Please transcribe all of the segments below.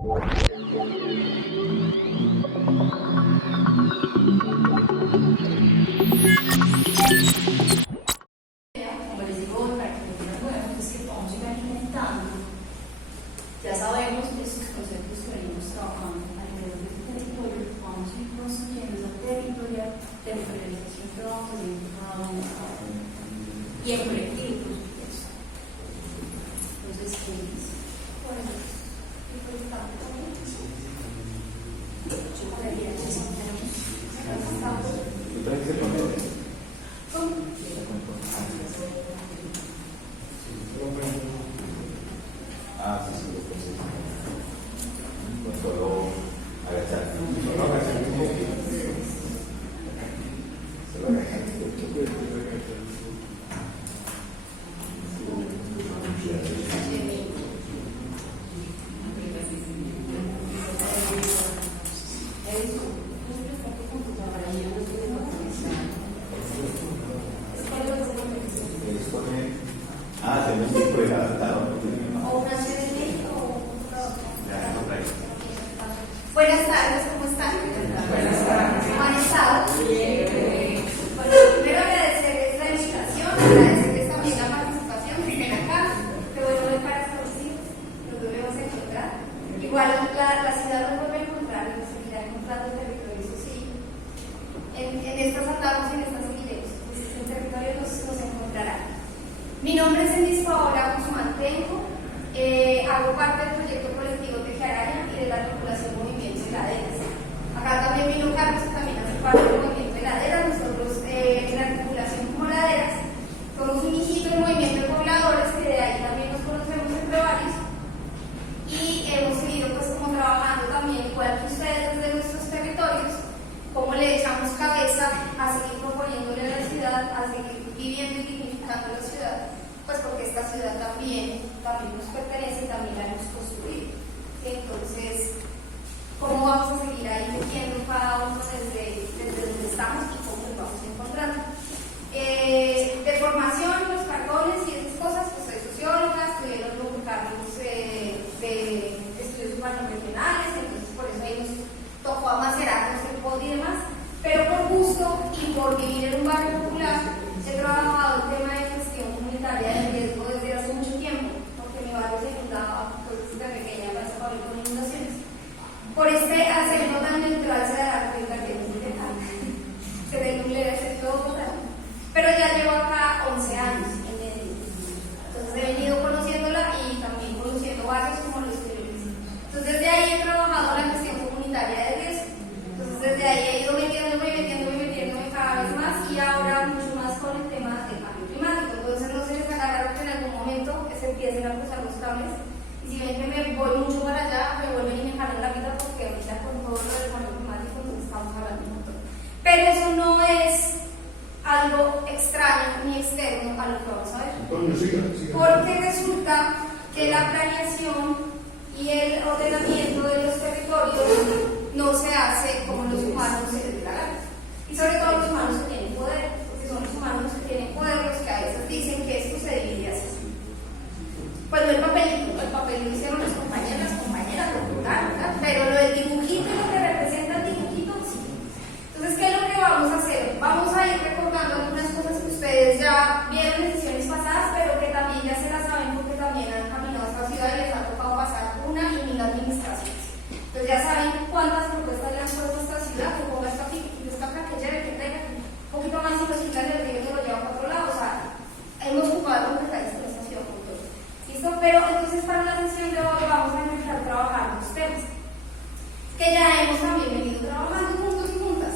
Ya sabemos estos conceptos que venimos trabajando alrededor del territorio, vamos a ir construyendo esa territorialización que vamos haciendo cada uno y en colectivo, por supuesto. Entonces, ¿qué dice? Bueno, solo agachar un poquito. Solo agachar un poquito. Tenemos un tipo de adaptado. Buenas tardes, ¿cómo están? Buenas tardes. ¿Cómo han estado? Bien. Bueno, primero agradecerles la invitación, agradecerles también la participación que estén acá, que bueno ver caras conocidas, nos volvemos a encontrar. Igual la ciudad nos vuelve a encontrar y nos seguirá encontrando el territorio, eso sí. En estas andamos y en estas seguiremos, el territorio nos encontrará. Mi nombre es Elis Paola Guzmán Tenco, hago parte del proyecto colectivo Teje Araña y de la articulación Movimiento de Laderas. Acá también vino Carlos, que también hace parte del Movimiento de Laderas. Nosotros en la articulación como Laderas somos un hijito del movimiento de pobladores, que de ahí también nos conocemos entre varios y hemos seguido pues como trabajando también, igual que ustedes desde nuestros territorios, cómo le echamos cabeza a seguir proponiéndole a la ciudad, a seguir viviendo y dignificando la ciudad, pues porque esta ciudad también nos pertenece y también la hemos construido. Entonces, ¿cómo vamos a seguir ahí metiendo cada uno desde donde estamos y cómo nos vamos encontrando? De formación, los cartones y esas cosas, pues soy socióloga, estudié los Carlos de estudios humanos regionales, entonces por eso ahí nos tocó amacerarnos el pod y demás, pero por gusto y por vivir en un barrio popular, he trabajado el tema de gestión comunitaria de riesgo desde hace mucho tiempo, porque mi barrio se inundaba, pues desde pequeña para saber con inundaciones. Por acento tan neutral se dará cuenta que es muy lejano. Se ve nublera ese todo, pero ya llevo acá 11 años en Medellín. Entonces he venido conociéndola y también conociendo barrios como los que yo hice. Entonces desde ahí he trabajado la gestión comunitaria de riesgo. Entonces desde ahí he ido metiéndome cada vez más y ahora mucho más con el tema del cambio climático. Entonces no se les haga raro que en algún momento se empiecen a cruzar los cables. Y si ven que me voy mucho para allá, me vuelven y me jalan la vida porque ahorita con todo lo del cambio climático nos estamos hablando un montón. Pero eso no es algo extraño ni externo a lo que vamos a ver. Porque resulta que la planeación y el ordenamiento de los territorios no se hace como los humanos se les da la gana. Y sobre todo los humanos que tienen poder, porque son los humanos que tienen poder los que a veces dicen que esto se divide así. Pues no el papel lo hicieron las compañeras, ¿verdad? Pero lo del dibujito y lo que representa el dibujito, sí. Entonces, ¿qué es lo que vamos a hacer? Vamos a ir recordando algunas cosas que ustedes ya vieron en sesiones pasadas, pero que también ya se las saben porque también han caminado a esta ciudad y les ha tocado pasar una y mil administraciones. Entonces ya saben cuántas propuestas le han puesto a esta ciudad, que ponga esta acá, que lleve, que traiga, un poquito más y los quitan del río que lo llevan para otro lado. O sea, hemos ocupado con esta administración con todo. ¿Listo? Pero entonces para la sesión de hoy vamos a empezar a trabajar los temas que ya hemos también venido trabajando juntos y juntas.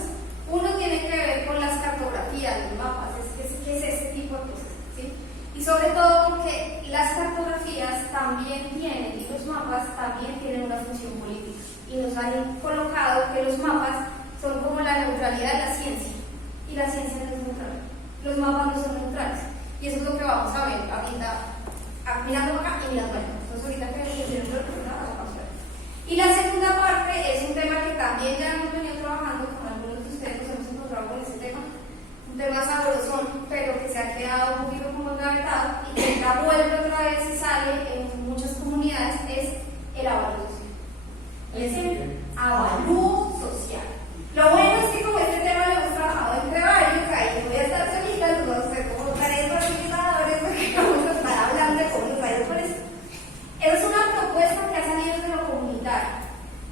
Uno tiene que ver con las cartografías, los mapas, ¿qué es este tipo de cosas? ¿Sí? Y sobre todo porque las cartografías también tienen, y los mapas también tienen una función política. Y nos han colocado que los mapas son como la neutralidad de la ciencia. Y la ciencia no es neutral. Los mapas no son neutrales. Y eso es lo que vamos a ver ahorita, mirando acá y mirando allá. Entonces ahorita que vamos a ver. Y la segunda parte es un tema que también ya hemos venido trabajando con algunos de ustedes, nos hemos encontrado con ese tema. Un tema sabrosón, pero que se ha quedado un poquito como engavetado y que ya vuelve otra vez y sale en muchas comunidades, es el aborto social. y es el avalúo social. Lo bueno es que como este tema lo hemos trabajado entre varios, ahí voy a estar solita, nos vamos a hacer como tareas facilitadores, porque vamos a estar hablando de cómo nos va a ir por eso. Esa es una propuesta que ha salido de lo comunitario,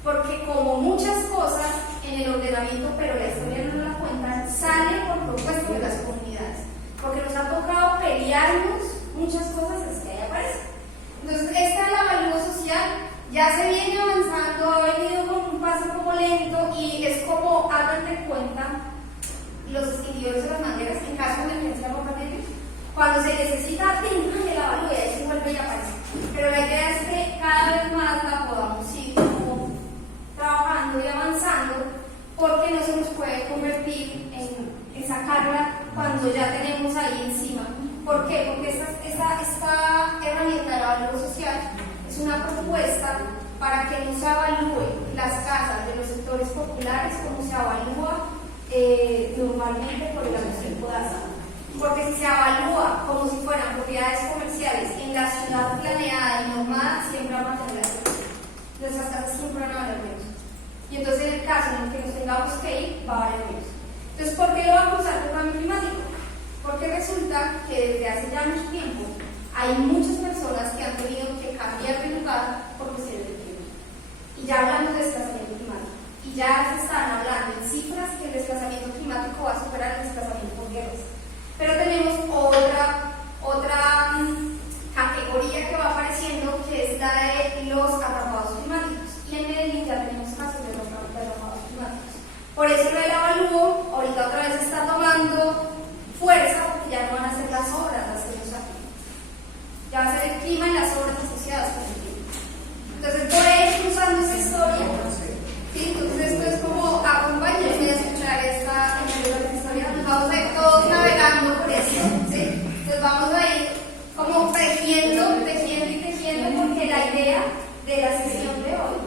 porque como muchas cosas en el ordenamiento, pero la historia no nos la cuentan, sale por propuesta de las comunidades, porque nos ha tocado pelearnos muchas cosas hasta que ahí aparece. Entonces, esta es la avalúo social, ya se viene avanzando, ha venido con un paso como lento y es como hagan de cuenta los extinguidores de las mangueras en caso de emergencia no pandemia. Cuando se necesita, tengan el avalúo y ahí se vuelve y aparece. Pero la idea es que cada vez más la podamos ir como trabajando y avanzando, porque no se nos puede convertir en sacarla cuando ya tenemos ahí encima. ¿Por qué? Porque esta herramienta de avalúo social es una propuesta para que no se evalúen las casas de los sectores populares como se evalúa normalmente por el abuso FODASA. Porque si se evalúa como si fueran propiedades comerciales en la ciudad planeada y normada, siempre van a tener la situación. Nuestras casas siempre van a valer menos. Y entonces en el caso en el que nos tengamos que ir, va a valer menos. Entonces, ¿por qué lo vamos a usar por cambio climático? Porque resulta que desde hace ya mucho tiempo hay muchas personas que han tenido que cambiar de lugar por cuestiones de clima. Y ya hablamos de desplazamiento climático. Y ya se están hablando en cifras que el desplazamiento climático va a superar el desplazamiento por guerras. Pero tenemos otra categoría que va apareciendo, que es la de los atrapados climáticos. Y en Medellín ya tenemos casos de los atrapados climáticos. Por eso el avalúo ahorita otra vez está tomando fuerza, porque ya no van a ser las obras las que nos hacen. Ya va a ser el clima y las obras asociadas con el clima. Entonces, por ir usando esa historia, ¿sí? Entonces esto es como acompañarme a escuchar esta historia. Nos vamos a ir todos navegando por eso, ¿sí? Entonces vamos a ir como tejiendo, porque la idea de la sesión de hoy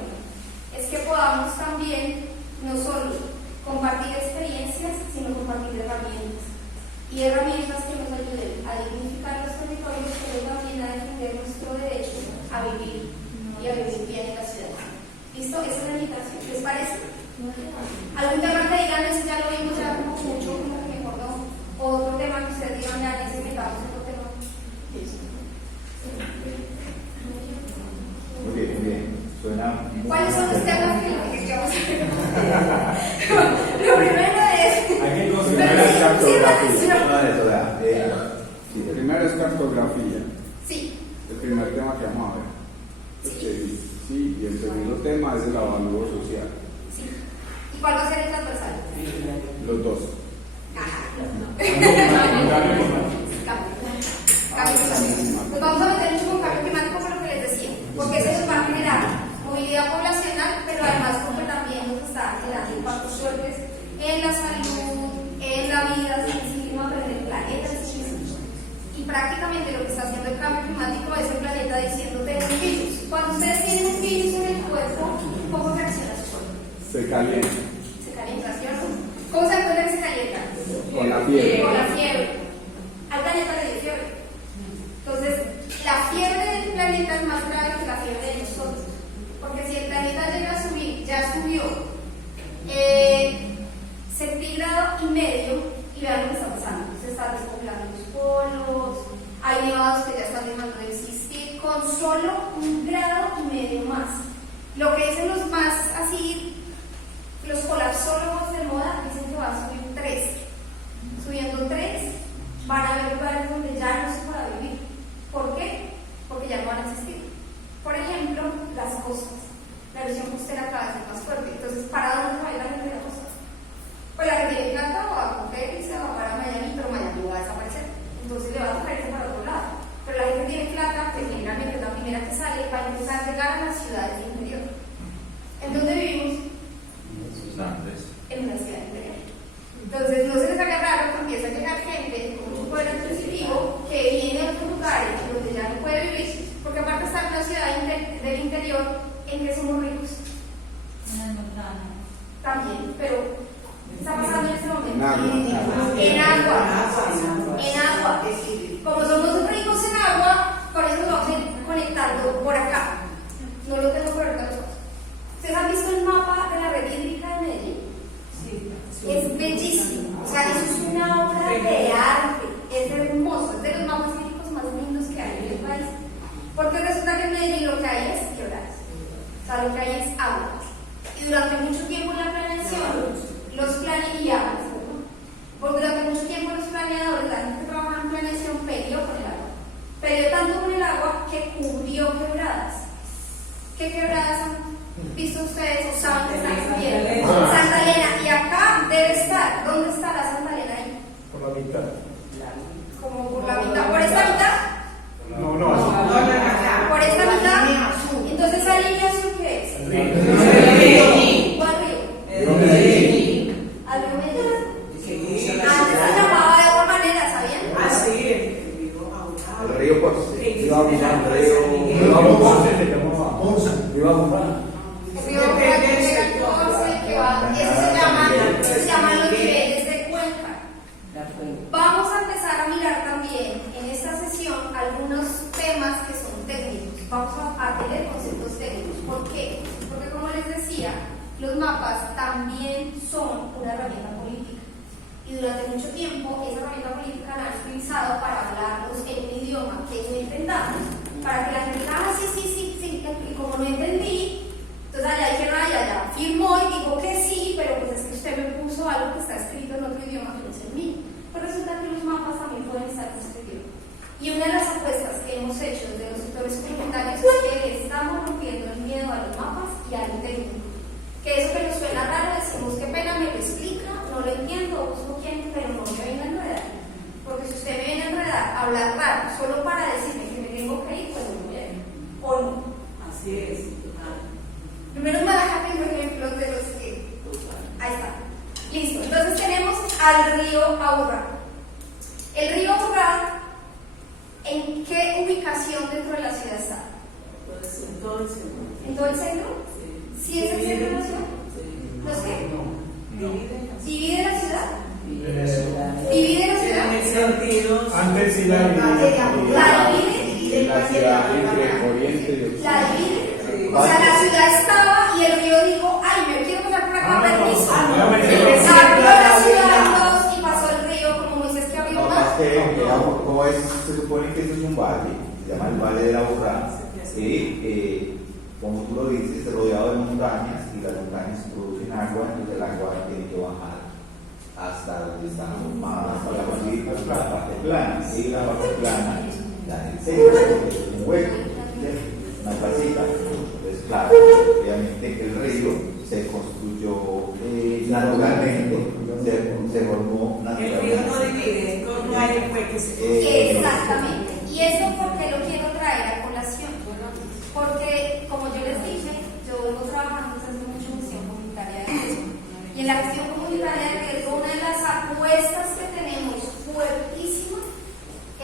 es que podamos también no solo compartir experiencias, sino compartir herramientas. Y herramientas que nos ayuden a dignificar los territorios, pero también a defender nuestro derecho a vivir y a vivir bien en la ciudad. ¿Listo? Esa es la invitación. ¿Les parece? ¿Algún tema que digan? Eso ya lo vimos ya como mucho, como que me acordó. Otro tema que ustedes digan, ya ese que estamos en otro tema. ¿Listo? Muy bien, muy bien. Suena. ¿Cuáles son los temas que vamos a hacer? Lo primero es. Hay que Pero considerar sí, cartografía. Sí, El primero es cartografía. Sí. El primer tema que vamos a ver. Sí, y el segundo tema es el avalúo social. Sí. ¿Y cuál va a ser el transversal? Los dos. Pues vamos a meter mucho con cambio climático por lo que les decía, porque eso nos va a generar movilidad poblacional, pero además porque también nos está generando impactos fuertes en la salud, en la vida, pero en el planeta. Y prácticamente lo que está haciendo el cambio climático es el planeta diciendo tengo un virus. Cuando ustedes tienen un virus en el cuerpo, ¿cómo reacciona su cuerpo? Se calienta. Se calienta, ¿cierto? ¿Cómo se acuerda que se calienta? Con la fiebre. Con la fiebre. Al planeta le dio fiebre. Entonces, la fiebre del planeta es más grave que la fiebre de nosotros. Porque si el planeta llega a subir, ya subió centígrado y medio, y vean lo que está pasando. Se están descongelando los polos, hay nevados que ya están dejando de existir, con solo 1,5 grados más. Lo que dicen los más así, los colapsólogos de moda, dicen que va a subir 3. Subiendo 3, van a haber lugares donde ya no se pueda vivir. ¿Por qué? Porque ya no van a existir. Por ejemplo, las costas. La erosión costera cada vez es más fuerte. Entonces, ¿para dónde va a ir la gente de la costa? Pues la que tiene plata va a coger y se va para Miami, pero Miami va a desaparecer. Entonces le va a tocar irse para otro lado. Pero la gente que tiene plata, pues generalmente es la primera que sale, va a empezar a llegar a las ciudades del interior. ¿En dónde vivimos? En una ciudad interior. Entonces no se les haga raro que empieza a llegar gente con un poder adquisitivo que viene de otros lugares donde ya no puede vivir, porque aparte está en una ciudad del interior en que somos ricos. También, pero está pasando en este momento. En agua. Como somos ricos en agua, por eso nos vamos a ir conectando por acá. No lo tengo por acá los ojos. ¿Ustedes han sea, lo que hay es agua. Y durante mucho tiempo en la planeación, los planeadores, porque durante mucho tiempo los planeadores, la gente que trabaja en planeación, peleó con el agua. Peleó tanto con el agua que cubrió quebradas. ¿Qué quebradas han visto ustedes o saben que están viendo? Santa Elena. Y acá debe estar. ¿Dónde está la Santa Elena ahí? Por la mitad. Como por la mitad. ¿Por esta mitad? No, así. ¿Por esta mitad? Entonces, ¿esa línea azul qué es? El río. ¿Cuál río? ¿Dónde se dice? Al río Medellín. Antes se llamaba de otra manera, ¿sabían? El río Ponce. Iba a buscar el río. Iba a Ponce se llamaba. Ponce. Iba a buscar. El río Ponce, que va. Eso se llaman los niveles de cuenca. Vamos a empezar a mirar también en esta sesión algunos temas que son técnicos. Vamos a tener conceptos técnicos. ¿Por qué? Porque como les decía, los mapas también son una herramienta política. Y durante mucho tiempo esa herramienta política la han utilizado para hablarnos en un idioma que no entendamos, para que la gente diga, sí, y como no entendí, entonces allá dijeron, allá firmó y dijo que sí, pero pues es que usted me puso algo que está escrito en otro idioma que no es el mío. Pues resulta que los mapas también pueden estar en este idioma. Y una de las apuestas que hemos hecho desde los sectores comunitarios es que estamos rompiendo el miedo a los mapas y a lo técnico. Que eso que nos suena raro, decimos, qué pena, me lo explica, no lo entiendo, busco quién, pero no me venga a enredar. Porque si usted me viene a enredar, a hablar raro, solo para decirme que me tengo que ir, pues no voy a ir. ¿O no? Así es. Primero me deja que ejemplos de los que... Ahí está. Listo. Entonces tenemos al río Aburrá. El río Aburrá, ¿en qué ubicación dentro de la ciudad está? Pues en todo el centro. ¿En todo el centro? ¿Sí es el centro de la ciudad? ¿No es qué? ¿Divide la ciudad? ¿Divide la ciudad? En sentidos. Antes sí la ¿La divide? En la ciudad entre Oriente y Occidente. ¿La divide? O sea, la ciudad estaba y el río dijo, ay, me quiero pasar por acá, permiso. Abrió la ciudad en dos y pasó el río como Moisés que abrió No, más. es que, como es, se supone que eso es un valle, se llama el Valle de la Aburrá, como tú lo dices, rodeado de montañas y las montañas producen agua, entonces el agua tiene que bajar hasta donde está más para conseguir la parte plana. Y la parte plana, la del centro, es un hueco, una placita. Entonces, claro, obviamente el río se construyó naturalmente, se formó El río naturalmente. no divide, no hay el que se Exactamente. Y eso porque lo quiero traer a colación. Porque, como yo les dije, yo vengo trabajando desde hace mucho en gestión comunitaria de riesgo. Y en la gestión comunitaria de riesgo, una de las apuestas que tenemos fuertísimas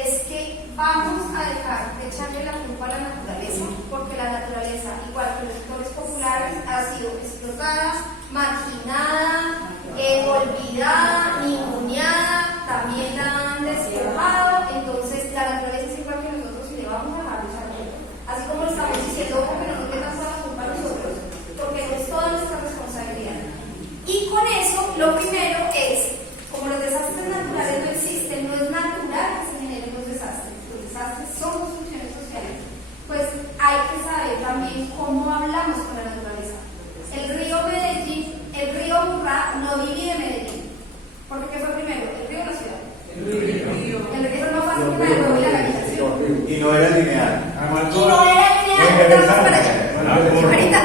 es que vamos a dejar de echarle la culpa a la naturaleza, porque la naturaleza, igual que los sectores populares, ha sido explotada, marginada, olvidada, ninguneada, también la han despojado. Entonces, la naturaleza es igual que nosotros y le vamos a dejar de echar culpa. Así como lo estamos diciendo, porque no nos metan toda la culpa a nosotros, porque no es toda nuestra responsabilidad. Y con eso, lo primero es, como los desastres naturales no existen, no es natural que se generen los desastres son construcciones sociales, pues hay que saber también cómo hablamos con la naturaleza. El río Medellín, el río Aburrá no divide Medellín, porque ¿qué fue primero? ¿El río o la ciudad? El río. El río es más fácil que la de la organización. Y no era lineal. Y no era lineal, vamos para allá. Ahorita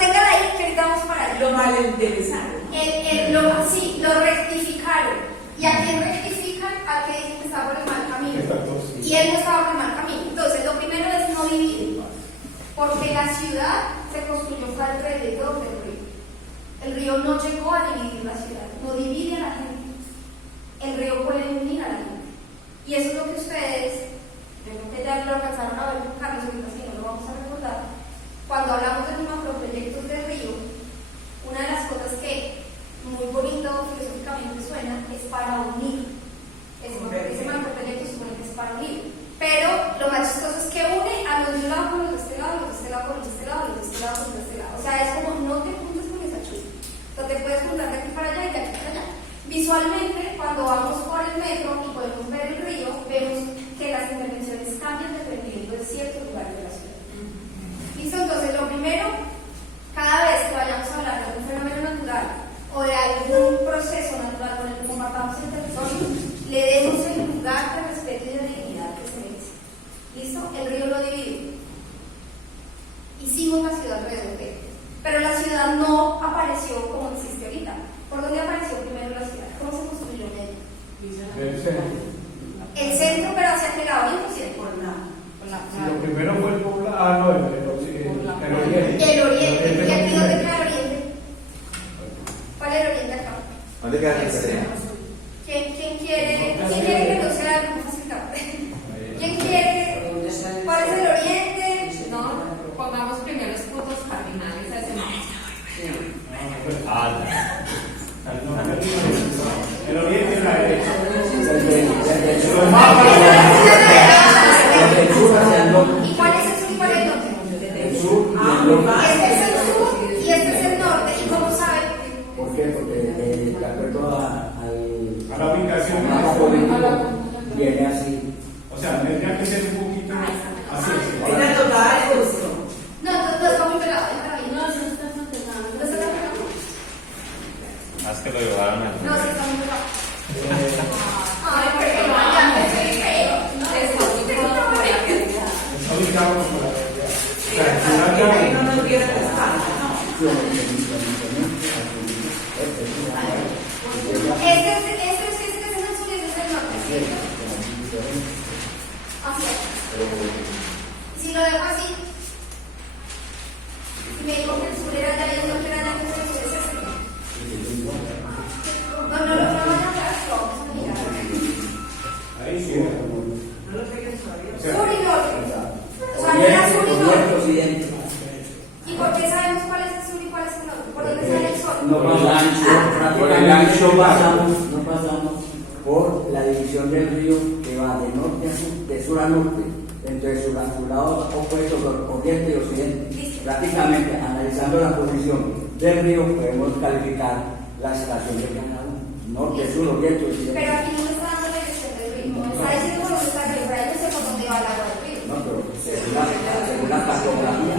téngala ahí, que ahorita vamos para allá. Lo malinteresado. Sí, lo rectificaron. ¿Y a quién rectifican? A que dicen que está por el mal camino. Y él no estaba por el mal camino. Entonces, lo primero es no dividir. Porque la ciudad se construyó alrededor del río. El río no llegó a dividir la ciudad, no divide a la gente. El río puede unir a la gente. Y eso es lo que ustedes, de repente ya lo alcanzaron a ver con Carlos, y así no lo vamos a recordar. Cuando hablamos de los macroproyectos de río, una de las cosas que muy bonito filosóficamente suena es para unir. Ese macroproyecto supone que es para unir. Pero lo más chistoso es que une a los de un lado con los de este lado, los de este lado con los de este lado, los de este lado con los de este lado. O sea, es como no te juntes con esa chupa. No te puedes juntar de aquí para allá y de aquí para allá. Visualmente, cuando vamos por el metro y podemos ver el río, vemos que las intervenciones cambian dependiendo de ciertos lugares de la ciudad. ¿Listo? Entonces, lo primero, claro como la verdad. O sea, Que ahí no nos dieran la espalda, ¿no? Este es el sur y este es el norte, ¿cierto? Así es. Si lo dejo así, y me digo que el sur era allá y el norte era allá, entonces el sur es ese. No van a hablar, vamos a mirar. Ahí sí. No lo pegues todavía. Sur y norte. O sea, no era sur y norte. ¿Y por qué sabemos cuál es el sur y cuál es el norte? ¿Por dónde sale el sol? No pasamos por la división del río que va de norte a sur, de sur a norte, entre sus lados opuestos, oriente y occidente. Prácticamente, analizando la posición del río, podemos calificar la estación de cada uno, norte, sur, oriente y occidente. Pero aquí no me está dando la dirección del río, me está diciendo por dónde está el río, pero ahí no sé por dónde va el agua del río. No, pero según la cartografía,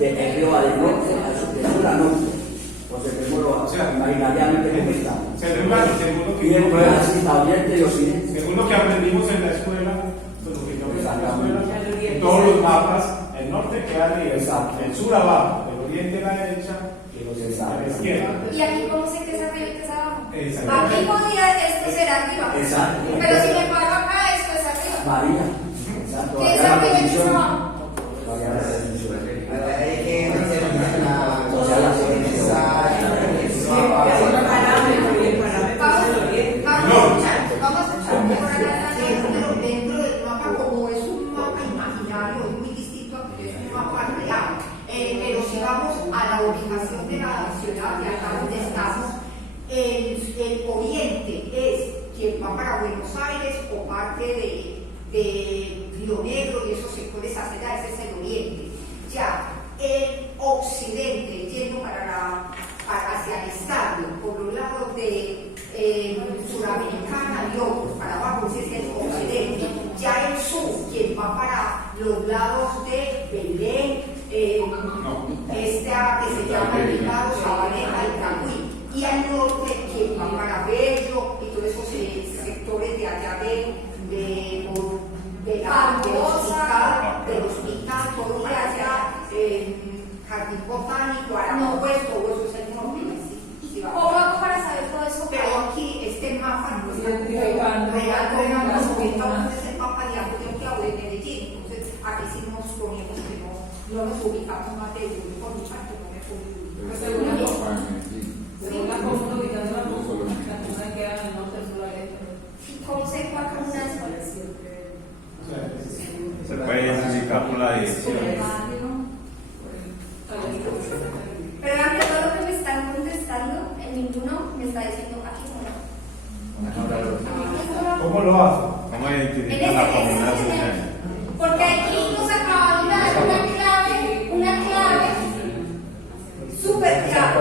el río va de norte a sur, de sur a norte. Imaginariamente como está. Y después así está oriente y occidente. Según lo que aprendimos en la escuela, en todos los mapas, el norte queda arriba, el sur abajo, el oriente a la derecha y el occidente a la izquierda. ¿Y aquí cómo sé que es arriba y que es abajo? Exacto. Aquí podría esto ser arriba. Exacto. Pero si me paro acá, esto es arriba. Varía. Exacto. ¿Qué es arriba y qué es abajo? Varía la definición. Hay que hacer Vamos a escuchar. Dentro del mapa, como es un mapa imaginario, es muy distinto a que es un mapa real. Pero si vamos a la ubicación de la ciudad, de acá donde estamos, el oriente es quien va para Buenos Aires o parte de Río Negro y esos sectores hacia allá, ese es el oriente. Ya, el occidente, yendo hacia el estadio, por los lados de Sudamericana y otros, para abajo ese es el occidente. Ya el sur, quien va para los lados de Belén, que se llama el lado Sabaneta y Camuy, y al norte, quien va para Bello y todos esos sectores de allá del hospital, todo de allá, Jardín Botánico, Aranjuez, todo eso es el norte. ¿Cómo hago para saber todo eso? Pero aquí este mapa no es real, porque estamos en el mapa de Antioquia o de Medellín, entonces aquí sí nos ponemos que no nos ubicamos más de uno por lugar, que no me puedo Según la comuna, ubicando la comuna queda en el norte, el sur, la derecha. ¿Y cómo sé cuál comuna es cuál? Se puede identificar por la dirección. Pero vean que todo lo que me están contestando, en ninguno me está diciendo aquí no. ¿Cómo lo hace? ¿Cómo identificar la comuna social? Porque aquí nos acaban de dar una clave súper clave,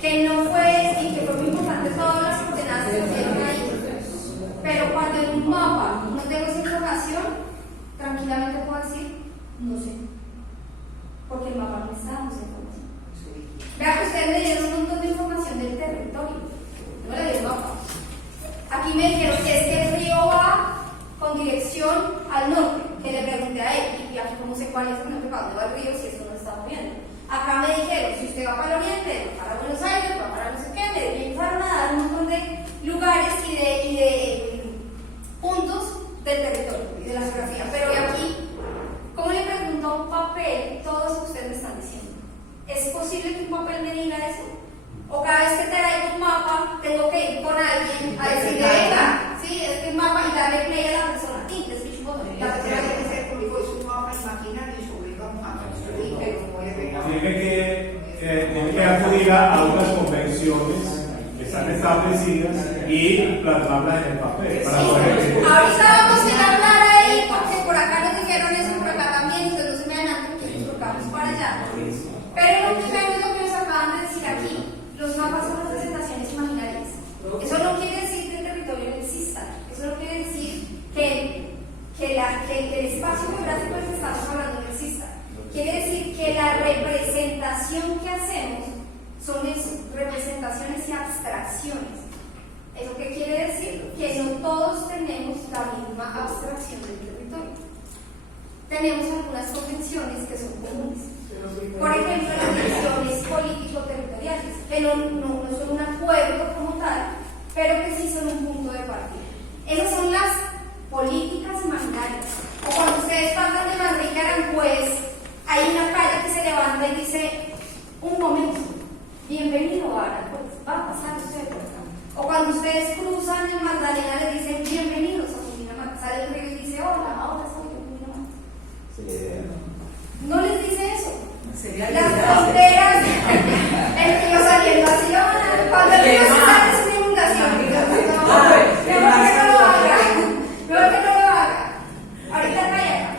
que no fue y que fue muy importante todas las coordenadas que pusieron ahí. Pero cuando en un mapa no tengo esa información, tranquilamente puedo decir, no sé. Porque el mapa no está dando esa información. Vean que ustedes me dieron un montón de información del territorio. No le dieron mapa. Aquí me dijeron que es que el río va con dirección al norte, que le pregunté a él, y aquí como sé cuál es, no sé para dónde va el río, si eso no lo está moviendo. Acá me dijeron, si usted va para el oriente, va para Buenos Aires, va para no sé qué, me empezaron a dar un montón de lugares y de puntos del territorio y de la geografía. Pero aquí, ¿cómo le pregunto a un papel todo eso que ustedes me están diciendo? ¿Es posible que un papel me diga eso? O cada vez que traigo un mapa, tengo que ir con alguien a decirle, venga, sí, es un mapa y darle play a la persona. Sí, es que la persona tiene que ser conmigo, es un mapa imaginario y sobre vamos a construir, pero no es real. Tiene que acudir a unas convenciones que están establecidas y plasmarlas en el papel. Para poder ahorita vamos a ir a hablar ahí, porque por acá nos dijeron eso, por acá también, entonces no se me adelanten que nos tocamos para allá. Pero lo primero es lo que nos acaban de decir aquí. Los mapas son representaciones imaginarias. Eso no quiere decir que el territorio no exista. Eso no quiere decir que el espacio geográfico del que estamos hablando no exista. Quiere decir que la representación que hacemos son representaciones y abstracciones. ¿Eso qué quiere decir? Que no todos tenemos la misma abstracción del territorio. tenemos algunas convenciones que son comunes. Por ejemplo, las divisiones político-territoriales, que no son un acuerdo como tal, pero que sí son un punto de partida. Esas son las políticas imaginarias. O cuando ustedes pasan de Manrique a Aranjuez, hay una calle que se levanta y dice: un momento, bienvenido a Aranjuez, va a pasar usted por acá. O cuando ustedes cruzan el Magdalena, les dicen: bienvenidos a Cundinamarca. Sale el río y dice: hola, ahora soy de Cundinamarca. No les dice eso. Las fronteras entre los alientos, cuando el río se sale es una inundación. Mejor que no lo haga. Ahorita calla.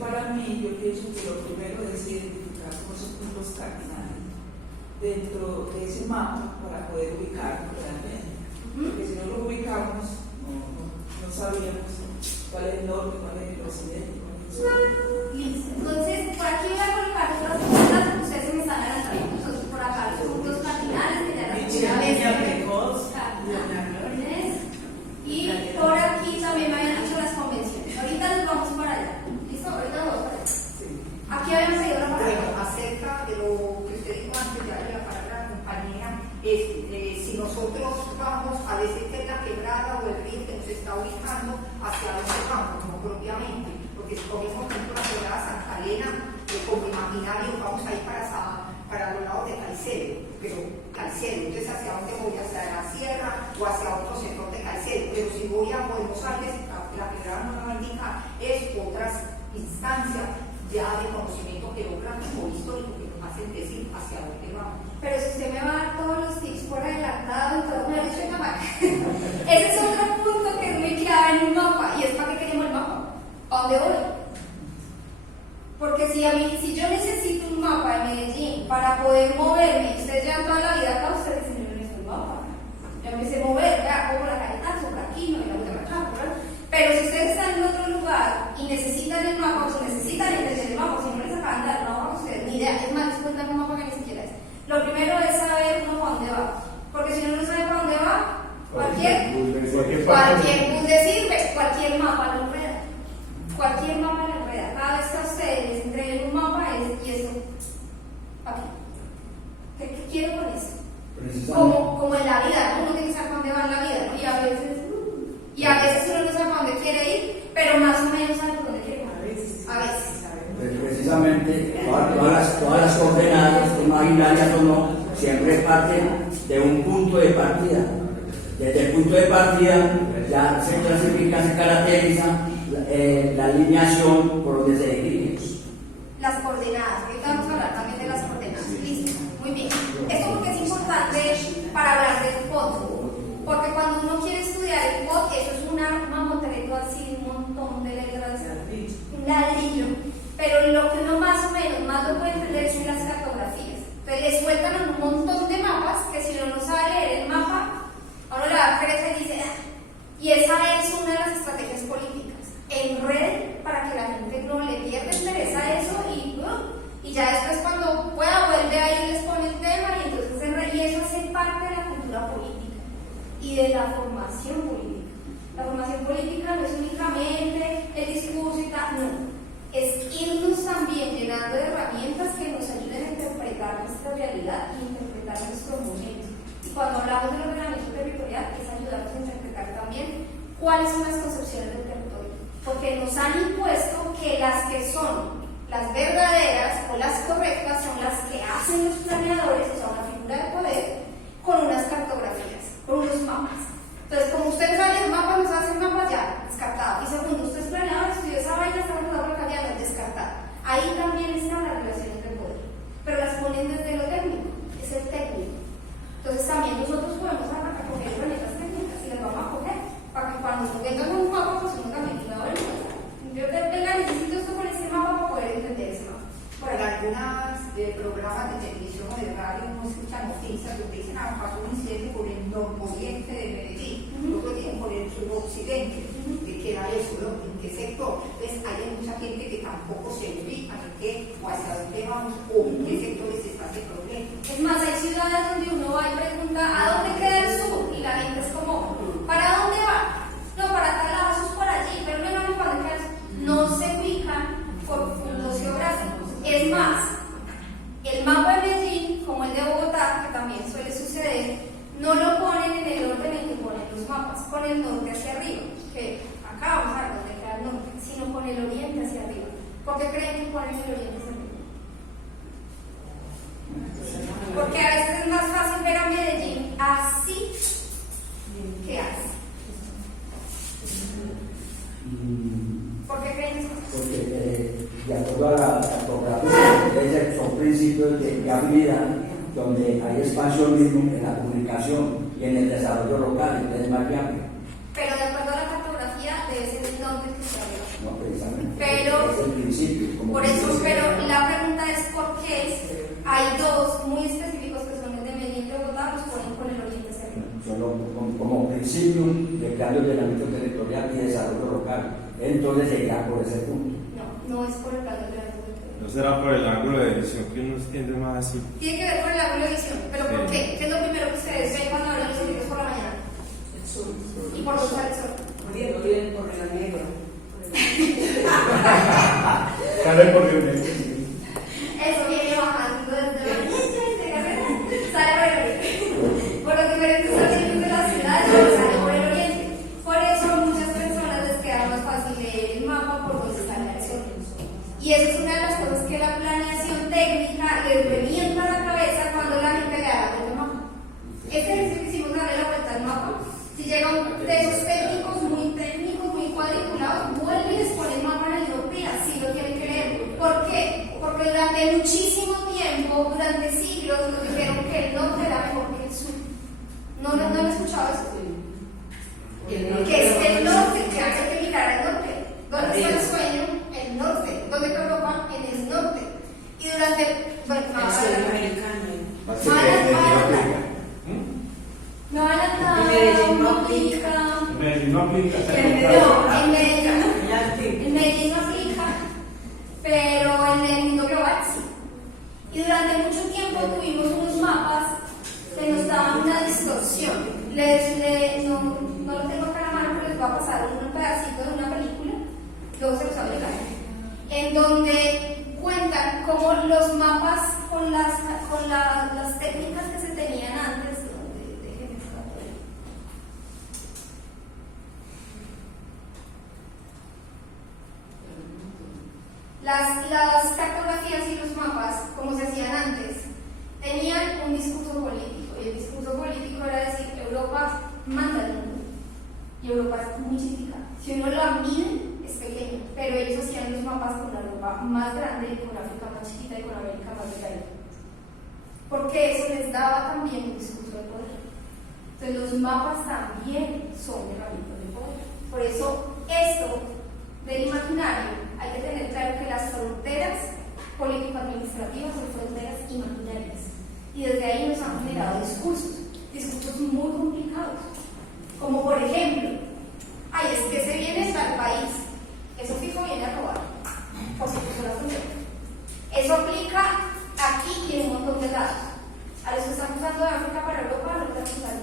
Para mí, yo pienso que lo primero es identificar esos puntos cardinales dentro de ese mapa para poder ubicarnos realmente. Porque si no lo ubicamos, no sabíamos cuál es el norte, cuál es el occidente, cuál es el sur. Listo. Entonces, por aquí voy a colocar otras puntas que ustedes se me están adelantando. Entonces, por acá los puntos cardinales que ya las y por aquí también me habían dicho las convenciones. Ahorita nos vamos para allá. ¿Listo? Ahorita nos vamos para allá. Aquí habíamos ido la Bueno, acerca de lo que usted dijo antes, ya de la palabra compañera, si nosotros vamos a decir que es la quebrada o el río que nos está ubicando, hacia dónde vamos, no propiamente, porque si cogemos por ejemplo la quebrada Santa Elena, como imaginario vamos a ir para los lados de Caicedo, pero Caicedo, entonces hacia dónde voy, hacia la sierra o hacia otro sector de Caicedo, pero si voy a Buenos Aires, la quebrada no me indica, es otras instancias ya de conocimiento geográfico histórico que nos hacen decir hacia dónde vamos. Pero si usted me va a dar todos los tips por adelantado, entonces me lo he dicho en la mano. Ese es otro punto que es muy clave en un mapa, y es para qué queremos el mapa. ¿A dónde voy? Porque si yo necesito un mapa de Medellín para poder moverme, y ustedes llevan toda la vida acá, ustedes dicen: yo no necesito un mapa. Yo empecé a mover, ya como la calle Tazo, por aquí, no me la voy a acá, ¿verdad? Pero si ustedes están en otro lugar y necesitan el mapa, o si necesitan entender el mapa, si no les acaban de dar un mapa, ustedes ni idea, es más, les pueden dar un mapa que ni siquiera es. Lo primero es saber uno para dónde va, porque si uno no sabe para dónde va, cualquier bus le sirve, cualquier mapa lo enreda. Cualquier mapa lo enreda. Cada vez que a ustedes les entreguen un mapa, y eso, ¿para qué? ¿Qué quiero con eso? Como en la vida, ¿no? Uno tiene que saber para dónde va en la vida, ¿no? Y a veces uno no sabe para dónde quiere ir, pero más o menos sabe por dónde quiere ir. A veces. Precisamente, todas las coordenadas, imaginarias o no, siempre parten de un punto de partida. Desde el punto de partida ya se clasifica, se caracteriza la alineación por donde se dirige. Las coordenadas, ahorita vamos a hablar también de las coordenadas. Listo, muy bien. Esto porque es importante para hablar del POT, porque cuando uno quiere estudiar el POT, eso es una mamotreto así, un montón de letras, un ladrillo, pero lo que uno más o menos más lo puede entender es en las cartografías. Entonces le sueltan un montón de mapas que si uno no sabe leer el mapa, a uno le da pereza y dice: y esa es una de las estrategias políticas. Enreden para que la gente no le pierda interés a eso, y ya después cuando pueda vuelve ahí y les pone el tema, y entonces y eso hace parte de la cultura política y de la formación política. La formación política no es únicamente el discurso y tal, no, es irnos también llenando de herramientas que nos ayuden a interpretar nuestra realidad y interpretar nuestro momento. Y cuando hablamos del ordenamiento territorial, es ayudarnos a interpretar también cuáles son las concepciones del territorio, porque nos han impuesto que las que son las verdaderas o las correctas son las que hacen los planeadores, o sea, una figura de poder, con unas cartografías, con unos mapas. Entonces, como ustedes saben, los mapas nos hacen mapas ya, descartado. Y segundo, usted es planeador, estudió esa vaina, está mandando por acá, ya no es descartado. Ahí también están las relaciones de poder, pero las ponen desde lo técnico, es el técnico. Entonces, también nosotros podemos coger herramientas técnicas y las vamos a coger, para que cuando nos vengan un mapa, pues uno también diga: bueno, yo necesito esto con este mapa para poder entender ese mapa. Por algunos programas de televisión o de radio uno escucha noticias donde dicen: pasó un incidente por el nororiente de Medellín, otro dicen por el suroccidente. ¿De qué era eso? ¿En qué sector? Entonces hay mucha gente que tampoco se ubica en qué o hacia dónde vamos o en qué sectores está ese problema. Es más, hay ciudades donde uno va y pregunta: ¿a dónde queda el sur? Y la gente es como: ¿para dónde va? No, para tal lado, eso es por allí, pero no para dónde queda el sur. No se ubican por ¿Por qué creen que ponen el oriente cerrado? Porque a veces es más fácil ver a Medellín así que así. ¿Por qué creen eso? Porque de acuerdo a la cartografía, son principios de habilidad donde hay expansionismo en la comunicación y en el desarrollo local, entonces es más viable. Pero de acuerdo a la cartografía debe ser el norte que se habla. No, precisamente. Pero, es el principio. Como por eso, principio. pero la pregunta es por qué hay dos muy específicos que son el de Medellín y de Bogotá, los ponen con el oriente cerrado. Solo como principio de crear ordenamiento territorial y desarrollo local. Entonces se irá por ese punto. No es por el plan de ordenamiento territorial. ¿No será por el ángulo de visión que uno entiende más así? Tiene que ver con el ángulo de visión. ¿Pero por qué? ¿Qué es lo primero que ustedes ven cuando abren los edificios por la mañana? El sol. ¿Y por dónde sale el sol? Por la negra. Sale por el medio. Eso viene bajando desde la sale por el oriente. Por los diferentes sitios de la ciudad, sale por el oriente. Por eso a muchas personas les queda más fácil leer el mapa por donde sale el sol. Y eso es una de las cosas que la planeación técnica les revienta la cabeza cuando la gente le da el mapa. Este ejercicio que hicimos darle la vuelta al mapa, si llega un de esos técnicos, muy cuadriculados, vuelve y les pone el mapa en el norte y así lo tienen que leer. ¿Por qué? Porque durante muchísimo tiempo, durante siglos, nos dijeron que el norte era mejor que el sur. ¿No han escuchado eso? Que es que el norte, que hay que mirar al norte. ¿Dónde está el sueño? El norte. ¿Dónde está Europa? En el norte. Y durante... Bueno, no van a estar... Medellín no aplica. En Medellín no aplica, pero en el mundo global sí. Y durante mucho tiempo tuvimos unos mapas que nos daban una distorsión. No lo tengo acá a la mano, pero les voy a pasar un pedacito de una película, luego se los hablo en donde cuentan cómo los mapas con las técnicas que se tenían antes. Las cartografías y los mapas, como se hacían antes, tenían un discurso político, y el discurso político era decir, Europa manda el mundo, y Europa es muy chiquita. Si uno lo mide, es pequeño, pero ellos hacían los mapas con la Europa más grande, con África más chiquita y con América más pequeña, porque eso les daba también un discurso de poder. Entonces los mapas también son herramientas de poder. Por eso esto del imaginario, hay que tener claro que las fronteras político-administrativas son fronteras imaginarias. Y desde ahí nos han generado discursos muy complicados. Como por ejemplo, es que se viene tal país, eso fijo viene a robar, por si puso la frontera. Eso aplica aquí y en un montón de lados. A los que están cruzando de África para Europa, no los dejan cruzar.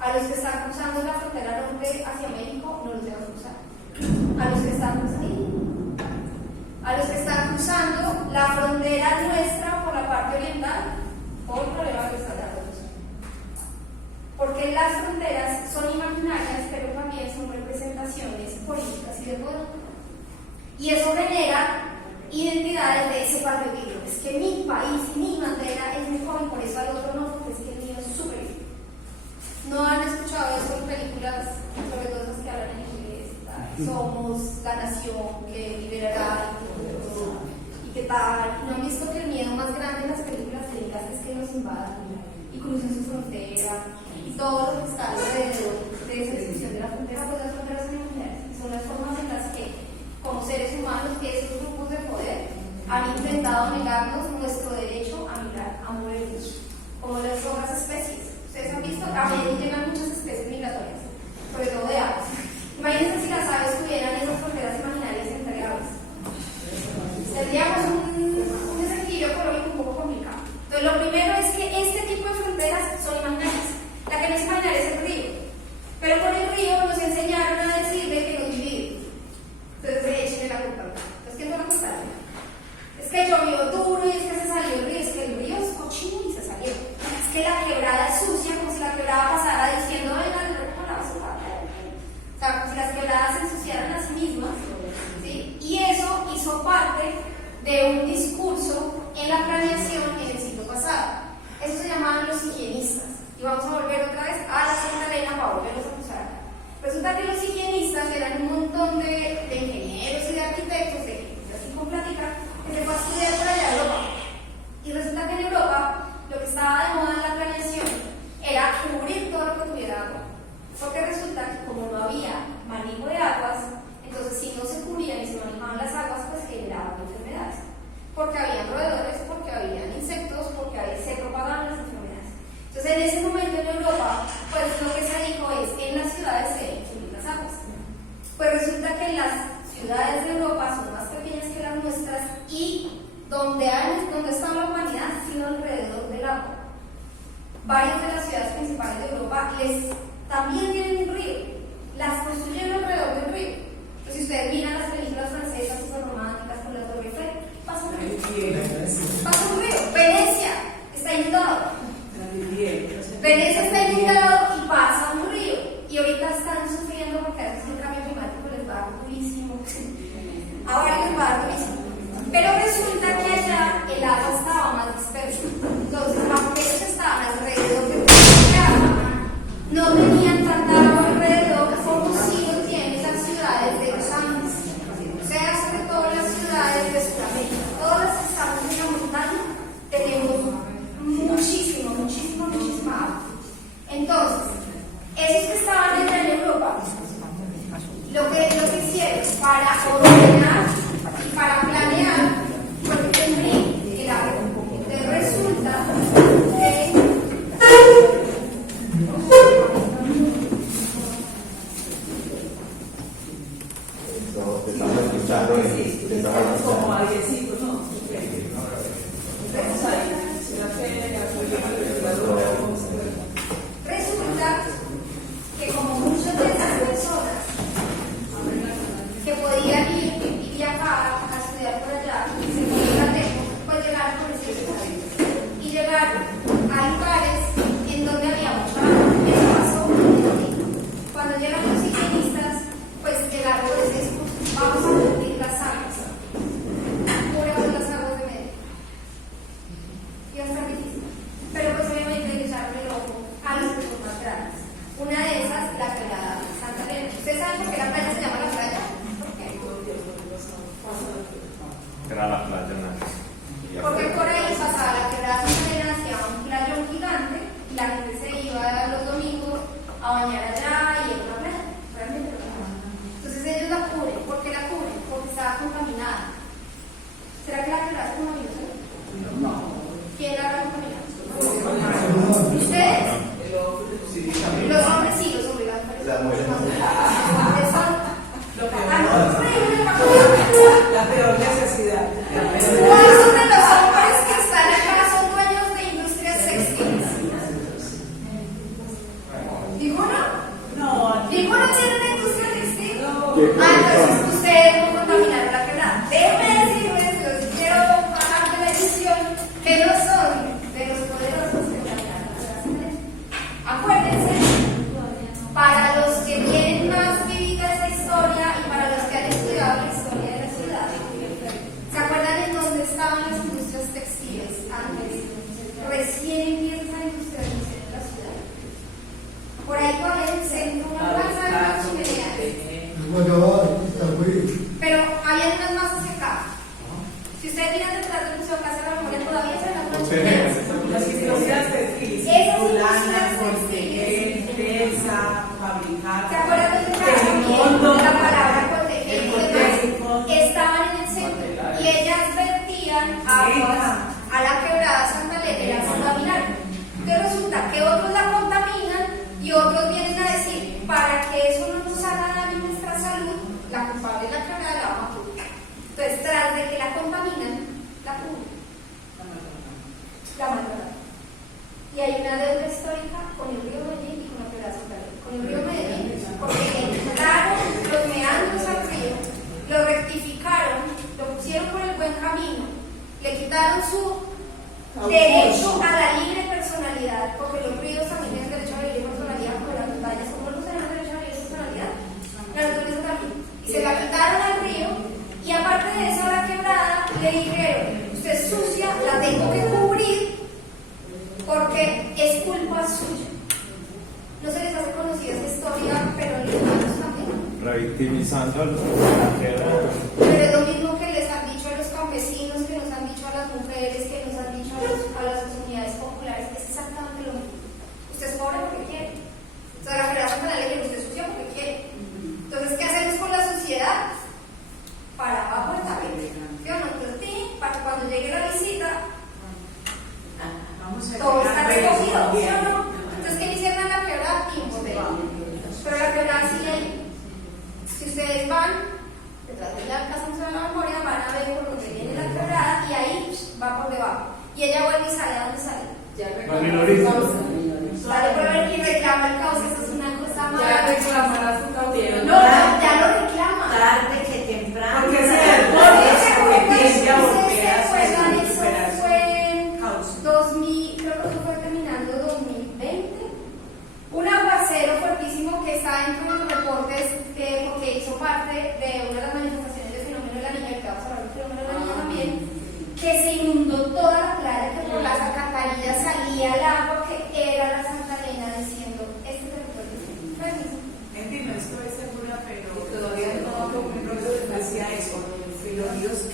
A los que están cruzando la frontera norte hacia México, no los dejan cruzar. A los que están cruzando la frontera nuestra por la parte oriental, por el problema que están dando. Porque las fronteras son imaginarias, pero también son representaciones políticas y de poder. Y eso genera identidades de ese patriotismo. Es que mi país y mi bandera es mejor y por eso al otro no, porque es que el mío es súper. ¿No han escuchado eso en películas, sobre todo esas que hablan en inglés? Somos la nación que liberará y qué tal. ¿No han visto que el miedo más grande en las películas gringas es que nos invadan y crucen su frontera y todo lo que está alrededor de esa discusión de la frontera? Pues las fronteras son imaginarias, son las formas en las que, como seres humanos, que esos grupos de poder han intentado negarnos nuestro derecho a migrar, a movernos, como las otras especies. Ustedes han visto, a Medellín llegan muchas especies migratorias, sobre todo de aves. Imagínense si las aves tuvieran esas fronteras imaginarias entre aves. Tendríamos un desequilibrio económico un poco complicado. Entonces, lo primero es que este tipo de fronteras son imaginarias. La que no es imaginaria es el río. Pero con el río nos enseñaron a decir de que nos divide. Entonces, échenle la culpa. Entonces, ¿qué es la culpa? Es que llovió duro y es que se salió ciudades de Europa son más pequeñas que las nuestras y donde está la humanidad, sino alrededor del agua. Varias de las ciudades principales de Europa también tienen un río, las construyeron alrededor del río. Entonces, si ustedes miran las películas francesas, esas románticas con la Torre Eiffel, pasa un río. Pasa un río. Venecia está inundado. Venecia está inundado y pasa un río. Y ahorita están sufriendo porque a veces el cambio climático les va a dar durísimo. Ahora les va a dar durísimo. Pero resulta que allá el agua estaba más dispersa. Entonces, aunque ellos estaban alrededor de la agua, no tenían tanta agua alrededor como si lo tienen las ciudades de los Andes. O sea, sobre todo las ciudades de Sudamérica. Todas las que estamos en la montaña tenemos muchísima agua. Entonces, esos que estaban allá en Europa, lo que hicieron para ordenar y para planear fue que tendrían el agua. Entonces resulta que te estamos escuchando. Te estamos Como escuchando. adiecito, ¿no? Vamos ahí. ¿Será que apoyamos el regulador? resulta que como muchas de esas personas que podían ir y viajar a estudiar por allá y se podían lejos, pues llegaron por ese lugar. Y llegaron a lugares en donde había mucha agua. Eso pasó en México. Cuando llegan los higienistas, pues llegaron por ese discurso. Vamos a cubrir las aguas. Cubramos las aguas de México. Y hasta difícil. Pero pues obviamente le echaron el ojo a las personas grandes. Una de esas, la quebrada Santa Elena. ¿Ustedes saben por qué la playa se llama la playa? ¿Por qué? Era la playa, ¿no? Porque por ahí pasaba la quebrada Santa Elena hacia un playón gigante y la gente se iba los domingos a bañar allá y en una playa. Realmente lo dejaban. Entonces ellos la cubren. ¿Por qué la cubren? Porque estaba contaminada. ¿Será que la quebrada se contaminó? No. ¿Quién la habrá contaminado? ¿Ustedes? Los hombres sí, los hombres. Las mujeres no. La peor necesidad. ¿Cuántos de los hombres que están acá son dueños de industrias textiles? ¿Ninguno? No, ¿Ninguno tiene una industria textil? no. Entonces ustedes no contaminaron la quebrada. Déjenme decirles, los quiero bajar de la edición, que no son de los poderosos que contaminaron la quebrada. Acuérdense, para los que tienen más vivida esa historia y para los que han estudiado la historia de la ciudad, ¿se acuerdan en dónde estaban las industrias textiles antes? Recién empieza la industrialización de la ciudad. Por ahí por el centro, una plaza de una chimenea. Pero había unas más hacia acá. Si ustedes miran detrás del Museo Casa de la Memoria, todavía se ven las chimeneas. Las industrias textiles. Esas Fulana, industrias textiles. Cortejé, fabricar. ¿Se acuerdan de la palabra proteger y demás? Estaban en el centro y ellas vertían aguas a la quebrada Santa Elena y la contaminaron. Entonces resulta que otros la contaminan y otros vienen a decir, para que eso no nos haga daño en nuestra salud, la culpable es la quebrada, la vamos a cubrir. Entonces, tras de que la contaminan, la cubren. La maltratan. Y hay una deuda histórica con el río Medellín y con la quebrada Santa Elena. Con el río Medellín, porque entraron los meandros al río, lo rectificaron, lo pusieron por el buen camino, le quitaron su derecho a la libre personalidad, porque los ríos también tienen derecho a la libre personalidad, como las montañas, como no tienen derecho a la libre personalidad, la naturaleza también. Y se la quitaron al río, y aparte de eso, a la quebrada le dijeron: usted es sucia, la tengo que cubrir, porque es culpa suya. No se les hace conocida esa historia, pero los humanos también. Revictimizando a los que Pero es lo mismo que les han dicho a los campesinos, que nos han dicho a las mujeres, que nos han dicho a las comunidades populares. Es exactamente lo mismo. Usted es pobre porque quiere. O sea, la Federación Canal le dice: usted es sucio porque quiere. Entonces, ¿qué hacemos con la sociedad? Para abajo el tapete. ¿Sí o no? Entonces, para que cuando llegue la visita, todo está recogido, ¿sí o no? Entonces, ¿qué hicieron a la quebrada? Imposible. Pero la quebrada sigue ahí. Si ustedes van detrás de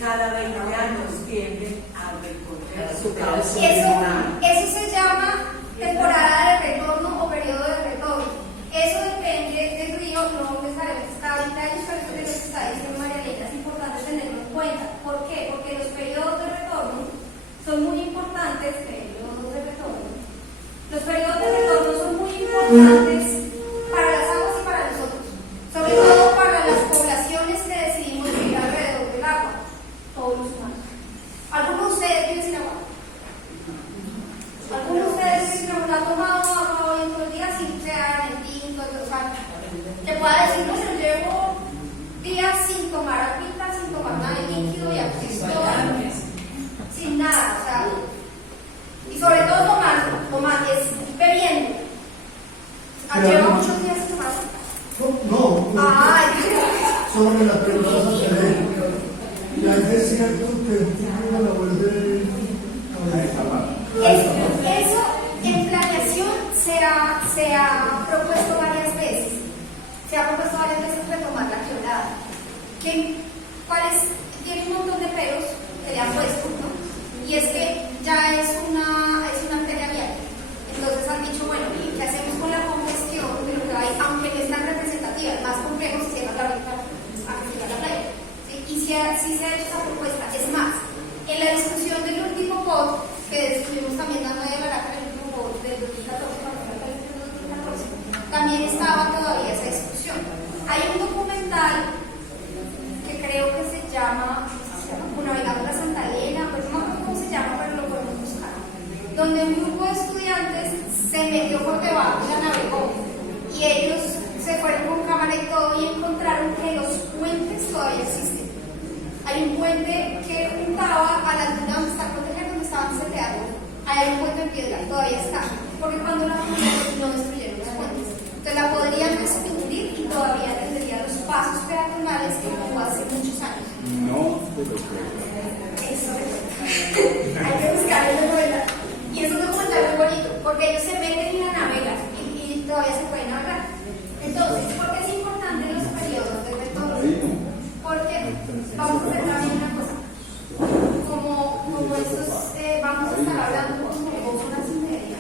cada 20 años tienden a recorrer su cauce. Eso se llama temporada de retorno o periodo de retorno. Eso depende del río, no necesariamente cada 20 años, pero eso es lo que está diciendo María Elena, es importante tenerlo en cuenta. ¿Por qué? Porque los periodos de retorno son muy importantes. Los periodos de retorno son muy importantes para las aguas y para nosotros, sobre todo para las poblaciones que decidimos vivir alrededor del agua, todos los humanos. ¿Alguno de ustedes vive sin agua? ¿Alguno de ustedes vive sin agua? ¿Ha tomado agua hoy en todo el día sin crear en tinto? Que pueda decir, no, yo llevo días sin tomar agüita, sin tomar nada de líquido y aquí estoy sin nada, o sea, y sobre todo tomando, es bebiendo. ¿Lleva muchos días sin tomar? No, sobre las personas académicas. Y ahí es cierto que uno la vuelve a eso en planeación se ha propuesto varias veces. Se ha propuesto varias veces retomar la quebrada. Tiene un montón de peros que le han puesto, ¿no? Y es que ya es una arteria abierta. Entonces han dicho, bueno, ¿y qué hacemos con la congestión de lo que hay? Aunque no es tan representativa, es más complejo si cierra la venta a que siga la playa. ¿Sí? Y sí se ha hecho esa propuesta. Es más, en la discusión del último POT, que estuvimos también dando de la en el último POT del 2014, también estaba todavía esa discusión. Hay un documental que creo que se llama Navegando la Santa Elena, pues no sé cómo se llama, pero lo podemos buscar, donde un grupo de estudiantes se metió por debajo y la navegó, y ellos se fueron con cámara y todo y encontraron que los puentes todavía existen. Hay un puente que juntaba a la altura donde está protegida, donde estaban seteados. Hay un puente en piedra, todavía está, porque cuando la construyeron no destruyeron los puentes. Entonces la podrían descubrir y todavía tendría los pasos peatonales que hubo hace muchos años. No, pero Eso hay que buscar el documental. Y es un documental muy bonito, porque ellos se meten y la navegan y todavía se puede navegar. Entonces, ¿por qué es importante los periodos de retorno? Porque vamos a hacer también una cosa. Como estos, vamos a estar hablando como 2 horas y media,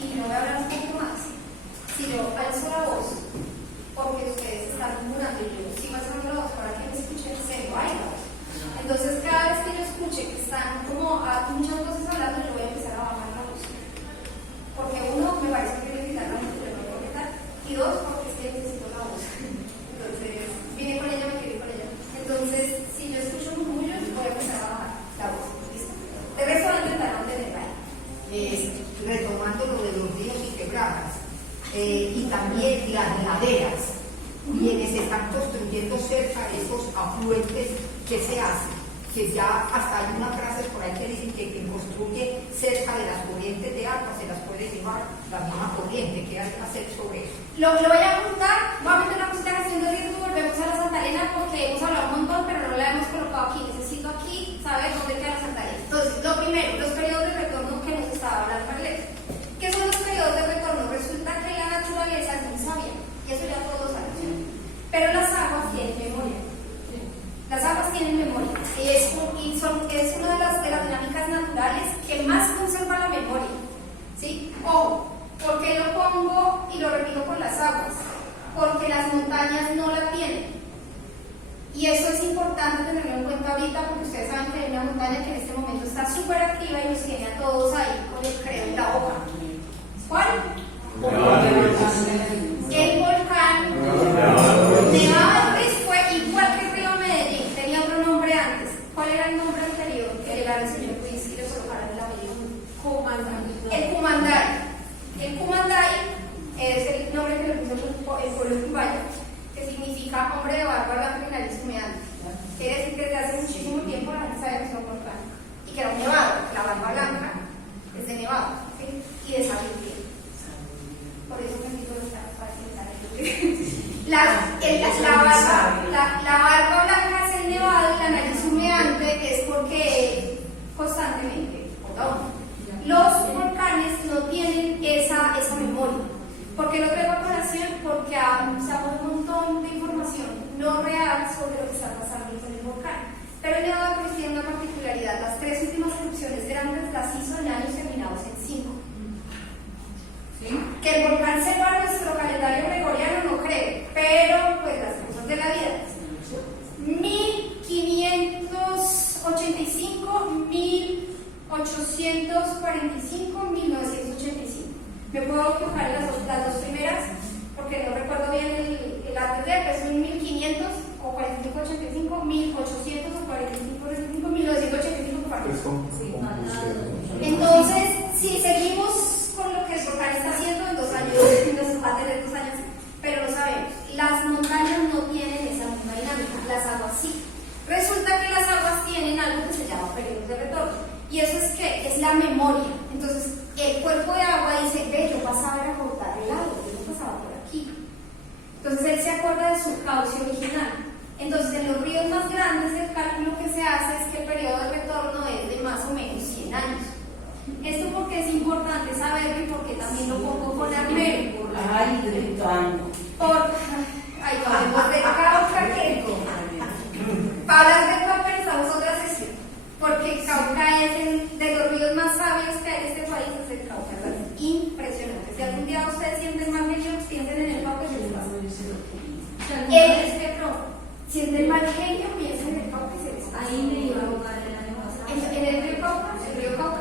y no voy a hablar un poco más, sino alzo la voz, porque ustedes están murmurando y yo sigo alzando la voz para que me escuchen, se me vaya. Entonces, cada vez que yo escuche que están como muchas voces hablando, yo voy a empezar a bajar la voz. Porque uno, me parece que le quitar la voz, pero no puedo quitar. Y 2, porque es que necesito la voz. Entonces, vine con ella, me quedé con ella. Entonces, si yo escucho murmullos, voy a empezar a bajar la voz. ¿Listo? De resto, voy a intentar mantenerla ahí. Retomando lo de los ríos y quebradas, y también las laderas, quienes están construyendo cerca de esos afluentes, ¿qué se hace? Que ya hasta hay una frase por ahí que dicen que quien construye cerca de las corrientes de agua se las puede llevar la misma corriente. ¿Qué hay que hacer sobre eso? Lo voy a apuntar, voy a meter una cosita de gestión de riesgo, volvemos a la Santa Elena porque hemos hablado un montón, pero no la hemos colocado aquí. Necesito aquí saber dónde queda la Santa Elena. Entonces, lo primero, los periodos de retorno que nos estaba hablando Marlene. ¿Qué son los periodos de retorno? Resulta que la naturaleza es muy sabia, y eso ya todos saben. Pero las aguas tienen memoria. Las aguas tienen memoria y es una de las dinámicas naturales que más conserva la memoria. ¿Sí? Ojo, ¿por qué lo pongo y lo repito con las aguas? Porque las montañas no la tienen. Y eso es importante tenerlo en cuenta ahorita porque ustedes saben que hay una montaña que en este momento está súper activa y nos tiene a todos ahí con el creo en la boca. ¿Cuál? El volcán Nevado del Ruiz fue igual que el río Medellín, tenía otro nombre antes. ¿Cuál era el nombre anterior que llegara el señor Ruiz y le colocaron el apellido? El Cumandai. El Cumandai es el nombre que le puso el pueblo uruguayo, que significa hombre de barba blanca y nariz humeante. Quiere decir que desde hace muchísimo tiempo la gente sabía que es un volcán y que era un nevado, la barba blanca es de nevado, ¿sí? Y de salir bien. Por eso me digo para facilitar el la barba blanca es el nevado y la nariz humeante es porque constantemente los volcanes no tienen esa memoria. ¿Por qué no traigo a colación? Porque usamos un montón de información no real sobre lo que está pasando en el volcán. Pero el Nevado del Ruiz Me puedo equivocar en las dos primeras, porque no recuerdo bien el antes de, pero es un 1500 o 4585, 1800 o 4585, 1985 Entonces, si seguimos con lo que el volcán está haciendo en 2 años, nos va a tener 2 años, pero lo sabemos, las montañas no tienen esa misma dinámica, las aguas sí. Resulta que las aguas tienen algo que se llama periodos de retorno, y eso es que es la memoria. Entonces, el cuerpo de agua dice, ve, yo pasaba a cortar el agua, yo no pasaba por aquí. Entonces, él se acuerda de su cauce original. Entonces, en los ríos más grandes, el cálculo que se hace es que el periodo de retorno es de más o menos 100 años. Esto porque es importante saberlo y porque también lo pongo con armero. Ay, 30 años. Ay, podemos ver Cauca que para hablar de Cauca necesitamos otra sesión, porque Cauca es de los ríos más sabios que hay en este país, es el Cauca, es impresionante. Si algún día ustedes sienten mal genio, piensen en el Cauca y se les pasa. Sienten mal genio, piensen en el Cauca y se les pasa. Ahí me iba a ahogar el año pasado. En el río Cauca,